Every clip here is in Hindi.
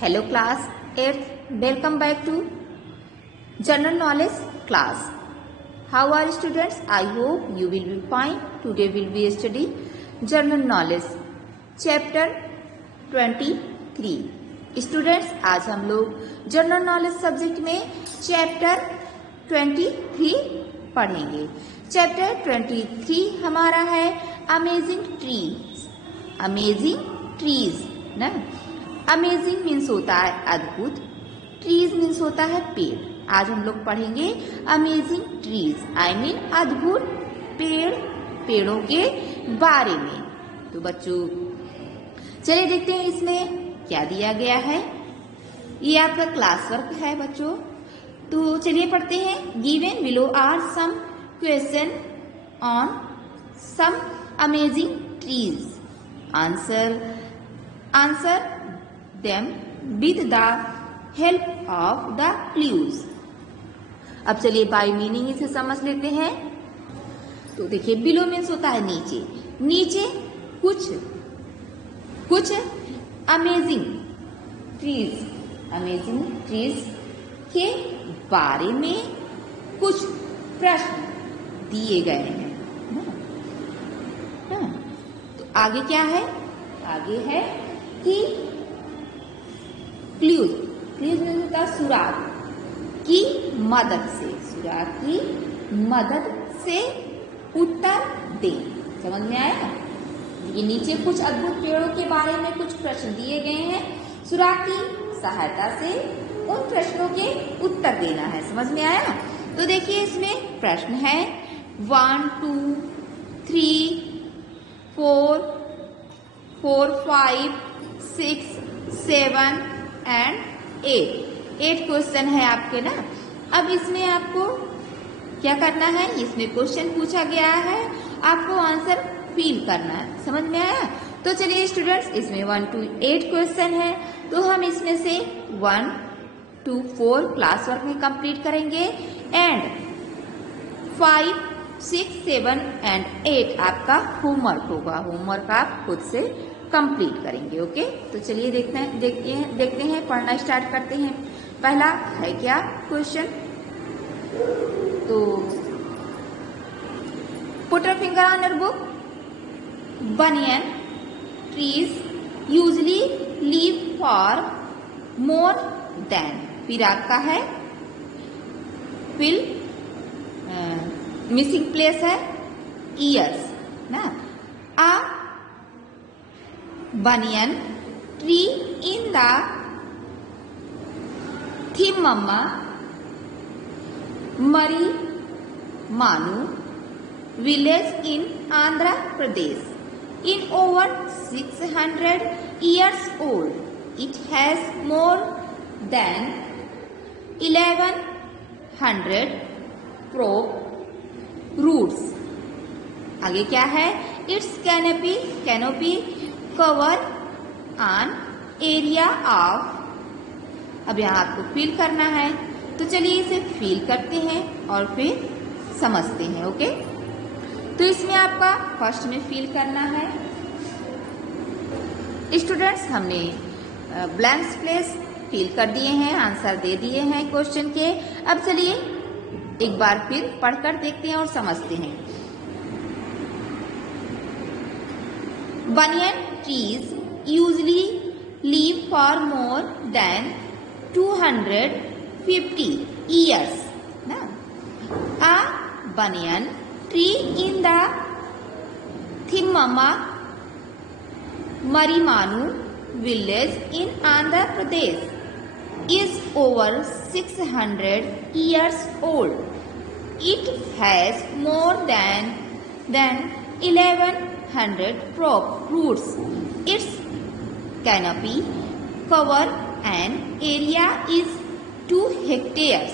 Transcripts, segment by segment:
Hello class 8th, welcome back to General Knowledge class. How are students? I hope you will be fine. Today we will be study General Knowledge Chapter 23. Students, आज हम लोग General Knowledge सब्जेक्ट में Chapter 23 पढ़ेंगे. Chapter 23 हमारा है Amazing Trees. Amazing Trees ना. अमेजिंग मीन्स होता है अद्भुत, ट्रीज मीन्स होता है पेड़. आज हम लोग पढ़ेंगे अमेजिंग ट्रीज, आई मीन अद्भुत पेड़ों के बारे में. तो बच्चों चलिए देखते हैं इसमें क्या दिया गया है. ये आपका क्लास वर्क है बच्चों. तो चलिए पढ़ते हैं. Given below are some question on some amazing trees. Answer them with the help of the clues. अब चलिए बाय मीनिंग इसे समझ लेते हैं. तो देखिए बिलो मीन्स होता है नीचे. नीचे कुछ अमेजिंग ट्रीज के बारे में कुछ प्रश्न दिए गए हैं. तो आगे क्या है? आगे है कि क्लूज में होता है सुराग की मदद से उत्तर दे. समझ में आया? ये नीचे कुछ अद्भुत पेड़ों के बारे में कुछ प्रश्न दिए गए हैं. सुराग की सहायता से उन प्रश्नों के उत्तर देना है. समझ में आया? तो देखिए इसमें प्रश्न है 1, 2, 3, 4, 5, 6, 7 एंड 8 क्वेश्चन है आपके ना. अब इसमें आपको क्या करना है? इसमें क्वेश्चन पूछा गया है, आपको आंसर फिल करना है. समझ में आया? तो चलिए स्टूडेंट्स, इसमें 1 to 8 क्वेश्चन है. तो हम इसमें से 1 to 4 क्लास वर्क में कंप्लीट करेंगे एंड 5, 6, 7 एंड 8 आपका होमवर्क होगा. होमवर्क आप खुद से कंप्लीट करेंगे. ओके. तो चलिए देखते हैं पढ़ना स्टार्ट करते हैं. पहला है क्या क्वेश्चन? तो put a finger on your book. Banyan trees usually leave for more than. फिर आपका है फिल मिसिंग प्लेस है ईयर्स ना. आ banyan tree in the Thimmamma Marimanu village in Andhra Pradesh. In over 600 years old, it has more than 1100 prop roots. आगे क्या है? Its canopy cover an area of. अब यहाँ आपको फील करना है. तो चलिए इसे फील करते हैं और फिर समझते हैं. ओके. तो इसमें आपका फर्स्ट में फील करना है. स्टूडेंट्स हमने ब्लैंक स्पेस फील कर दिए हैं, आंसर दे दिए हैं क्वेश्चन के. अब चलिए एक बार फिर पढ़कर देखते हैं और समझते हैं. बनियन trees usually live for more than 250 years. Na? A banyan tree in the Thimmamma Marimanu village in Andhra Pradesh is over 600 years old. It has more than 1100 prop roots. Its canopy cover an area is 2 hectares.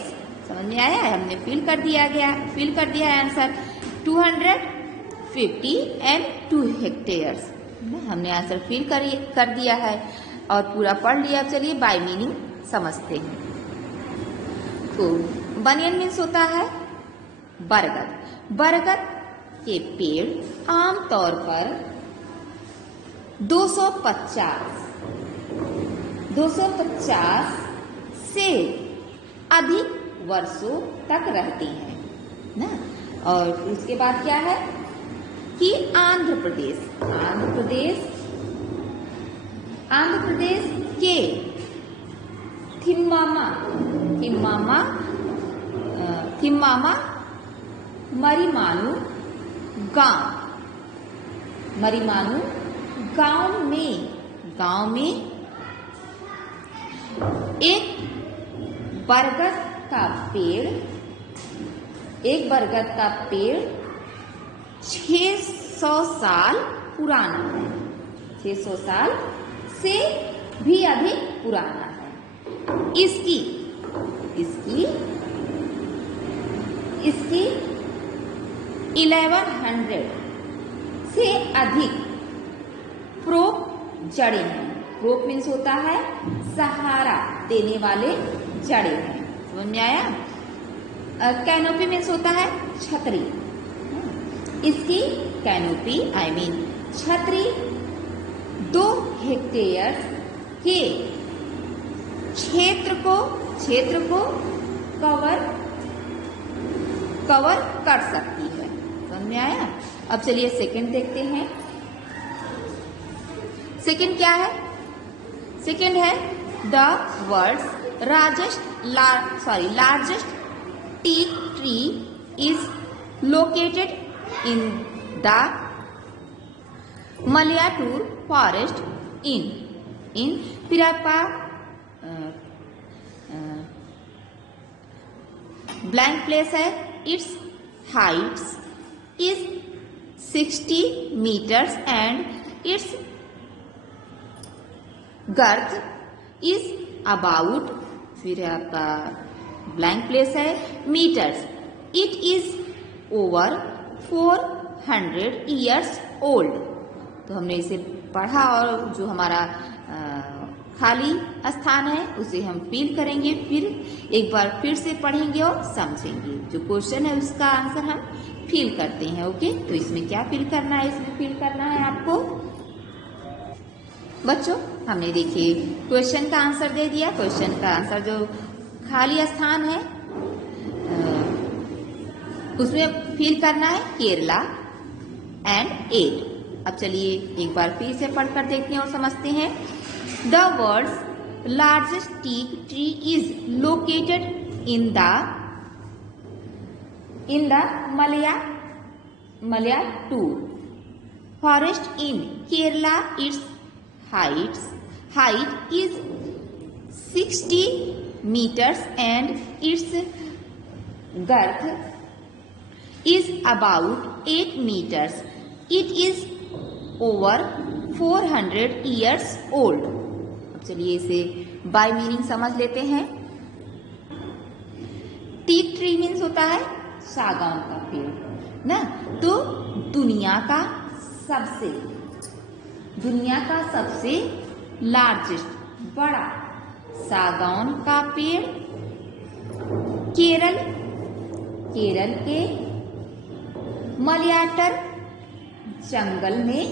समझ में आया? हमने फील कर दिया है आंसर 250 एंड 2 हेक्टेयर्स. हमने आंसर फील कर दिया है और पूरा पढ़ लिया. चलिए बाय मीनिंग समझते हैं. तो बनियन मीन्स होता है बरगद के पेड़ आमतौर पर 250 250 से अधिक वर्षों तक रहते हैं ना। और उसके बाद क्या है कि आंध्र प्रदेश के थिम्मामा मरीमानू गांव में एक बरगद का पेड़ 600 साल पुराना है, 600 साल से भी अधिक पुराना है। इसकी 1100 से अधिक प्रोप जड़ें हैं। प्रोप मीन्स होता है सहारा देने वाले जड़ें हैं, समझ में आया। कैनोपी मीन्स होता है छतरी। इसकी कैनोपी छतरी 2 हेक्टेयर के क्षेत्र को कवर कर सकती है, समझ में आया। अब चलिए सेकंड देखते हैं। सेकंड क्या है? सेकंड है the world's largest teak tree is located in the Malayattur forest in फिर आपका ब्लैंक प्लेस है। Its heights is 60 meters and its girth is about, फिर आपका ब्लैंक प्लेस है meters. It is over 400 years old. तो हमने इसे पढ़ा और जो हमारा खाली स्थान है उसे हम फिल करेंगे, फिर एक बार फिर से पढ़ेंगे और समझेंगे। जो क्वेश्चन है उसका आंसर हम फिल करते हैं। ओके, तो इसमें क्या फिल करना है? इसमें फिल करना है आपको बच्चों, हमने देखिए क्वेश्चन का आंसर दे दिया। क्वेश्चन का आंसर जो खाली स्थान है उसमें फिल करना है केरला एंड 8। अब चलिए एक बार फिर से पढ़कर देखते हैं और समझते हैं। The world's largest teak tree is located in the Malayattur forest in Kerala. Its height is 60 meters and its girth is about 8 meters. It is over 400 years old. अब चलिए इसे बाय मीनिंग समझ लेते हैं। टीक ट्री मीन्स होता है सागौन का पेड़ ना। तो दुनिया का सबसे लार्जेस्ट बड़ा सागौन का पेड़ केरल के मलयाटर जंगल में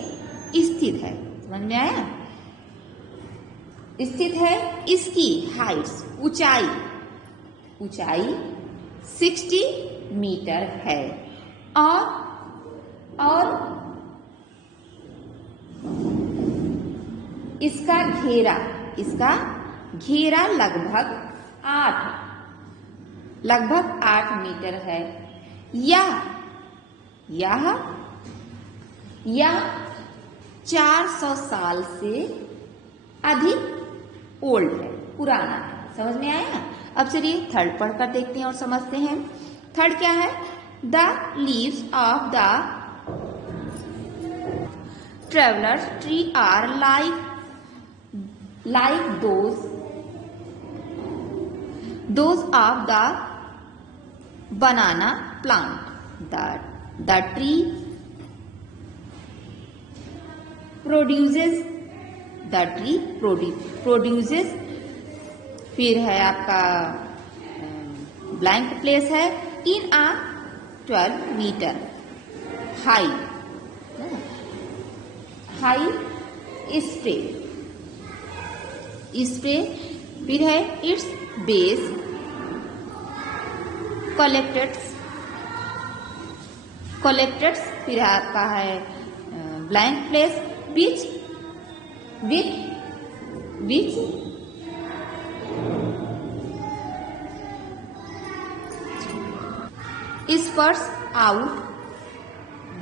स्थित है, समझ में आया। स्थित है। इसकी हाइट्स ऊंचाई 60 मीटर है और इसका घेरा लगभग 8 मीटर है। यह 400 साल से अधिक ओल्ड है, पुराना है, समझ में आया। अब चलिए थर्ड पढ़कर देखते हैं और समझते हैं। थर्ड क्या है? The leaves of the traveller's tree are like those of the banana plant. The tree produces फिर है आपका ब्लैंक प्लेस है इन आ 12 मीटर हाई स्प्रे स्प्रे, फिर है इट्स बेस कलेक्टेड्स, फिर आपका है blank place which spurts out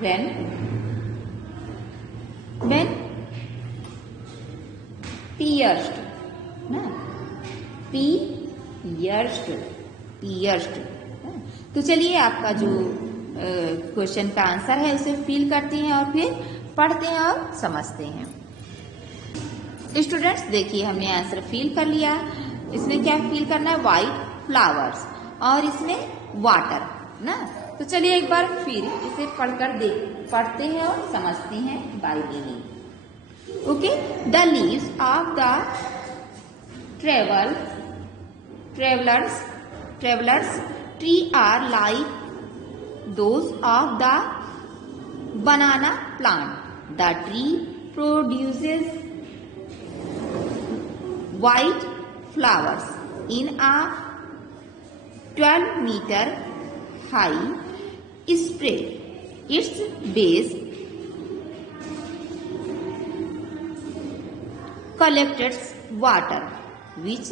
when pierced ना, pierced। तो चलिए आपका जो क्वेश्चन का आंसर है उसे फिल करते हैं और फिर पढ़ते हैं और समझते हैं। स्टूडेंट्स देखिए हमने आंसर फिल कर लिया। इसमें क्या फिल करना है, वाइट फ्लावर्स, और इसमें वाटर ना। तो चलिए एक बार फिर इसे पढ़ते हैं और समझते हैं by meaning. Okay, the leaves of the travelers tree are like those of the banana plant. The tree produces white flowers in a 12-meter high spray. Its base collects water which